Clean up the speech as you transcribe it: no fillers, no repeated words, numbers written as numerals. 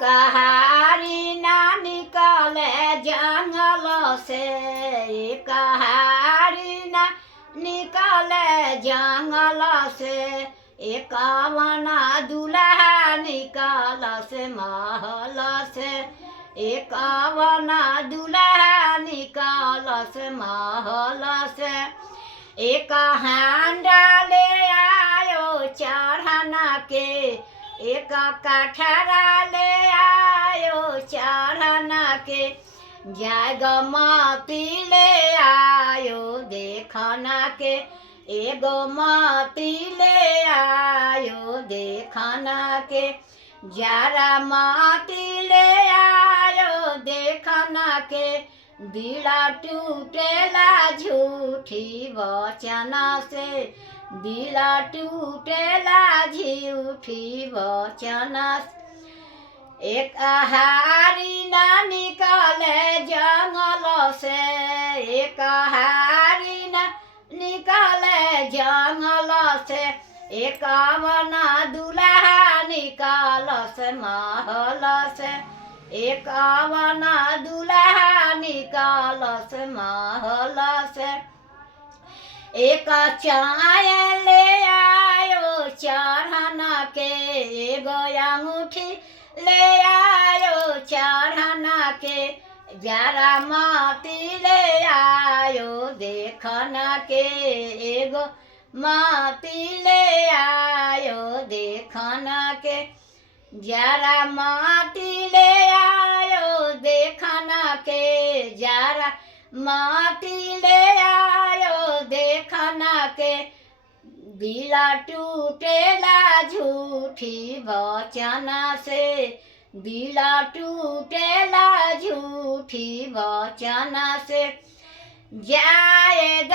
कहारी ना निकाले जंगल से, कहारी ना निकाले जंगल से, एकावना दूल्हा निकाल से महल से, एकावना दूल्हा निकाल से महल से। एक हांडा ले आयो चढ़ना के, एक कठरा ले आयो चढ़ना के, जाग माती ले आयो देखना के, एगो माती ले आयो देखना के, जरा माती ले आयो देखना के। दिला टूटेला झूठी वचन से, दिला टूटेला झूठी वचन से। एक हारी ना निकाले जंगल से, एक हारी ना निकाले जंगल से, एकावना दूल्हा निकाल से महल से, एकावना दूल्हा निकाल से महल से। एक चाय ले आयो चढ़ना के, एगो अंगूठी ले आयो चढ़ना के, जरा माती ले आयो देखना के, एगो माती ले आयो देखना के, जरा माती ले आयो देखना के, जरा माती ले आयो देखना के। दिला टूटेला झूठी वचन से, दिला टूटेला झूठी वचन से। जाए